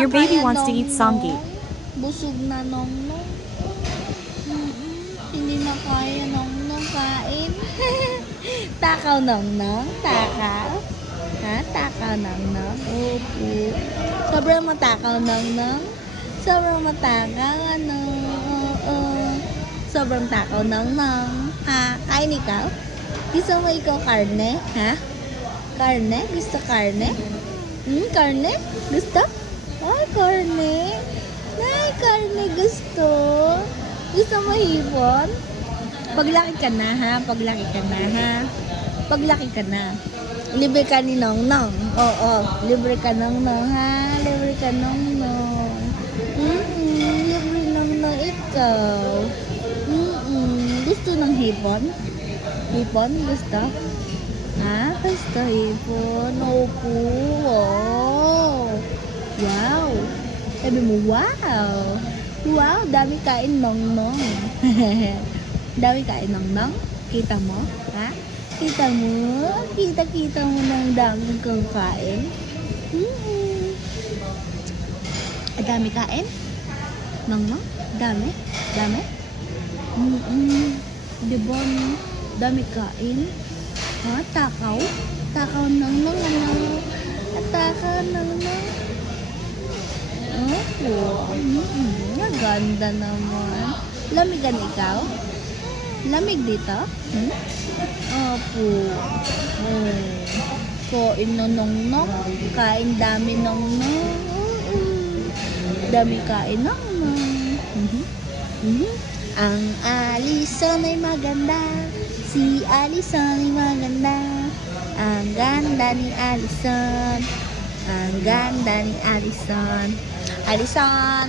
na Your baby kaya, wants to eat samgyup. Nongnong. Busog na, Nongnong. Hindi na kaya, Nongnong, kain. Takaw, Nongnong. Takaw. Ha? Takaw, Nongnong. Opo. Sobrang matakaw, Nongnong. Sobrang matakaw, ano. Oo. Sobrang takaw, Nongnong. Ha? Kain ikaw? Gusto mo ikaw karne? Ha? Karne? Gusto karne? Karne? Gusto? Ay, karne. Ay, karne gusto. Gusto mo hipon? Paglaki ka na, ha? Paglaki ka na, ha? Paglaki ka na. Libre ka ni Nongnong. Oo, libre ka Nongnong, ha? Libre ka Nongnong. Libre Nongnong ikaw. Gusto ng hipon? Hipon? Gusto? Ha? Gusto hipon? Opo. Wow. Sabi mo, wow. Wow, dami kain Nongnong. Dami kain Nongnong. Kita mo? Ha? Kita mo? Kita mo ng dami kong kain. Dami kain? Nongnong? Dami? Dami? Diba? Dami kain? Ha? Takaw? Takaw Nongnong, ano? Takaw Nongnong. Opo. Ganda naman. Lamigan ikaw? Lamig dito? Opo. Kain na Nongnong. Kain dami Nongnong. Dami kain Nongnong. Ang Alison ay maganda. Si Alison ay maganda. Ang ganda ni Alison. Ang ganda ni Alison. Alison!